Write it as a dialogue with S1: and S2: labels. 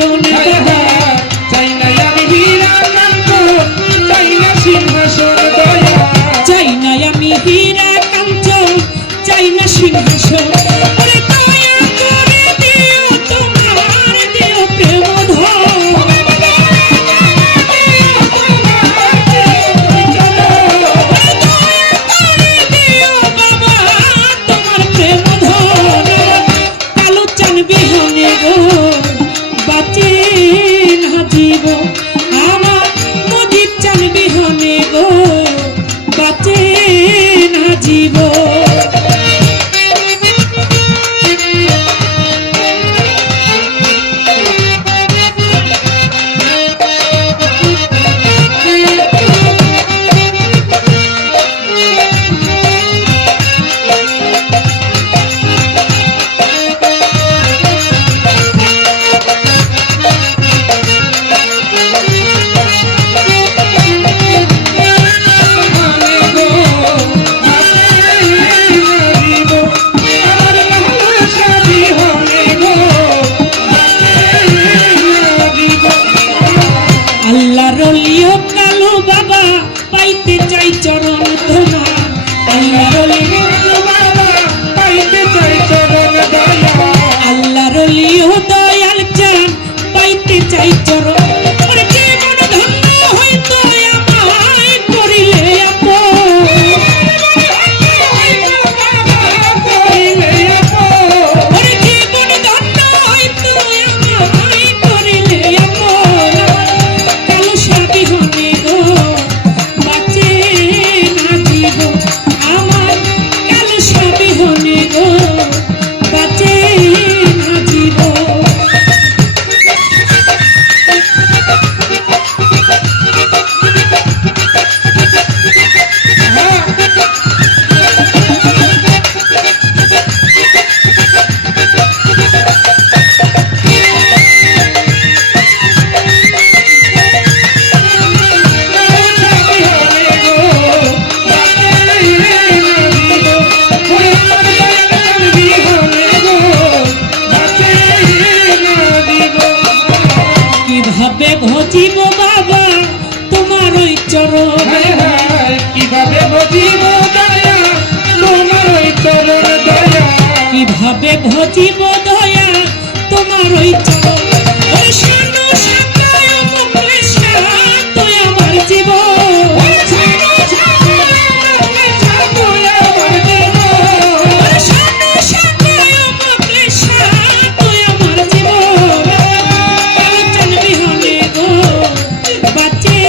S1: চলে কীভাবে ভজিব বাবা? তোমার ওই চরণ হ্যাঁ, হ্যাঁ, হ্যাঁ, কীভাবে ভজিব দয়া? তোমার ওই চরণ দয়া।
S2: কীভাবে ভজিব দয়া? তোমার ওই
S1: বাচ্চা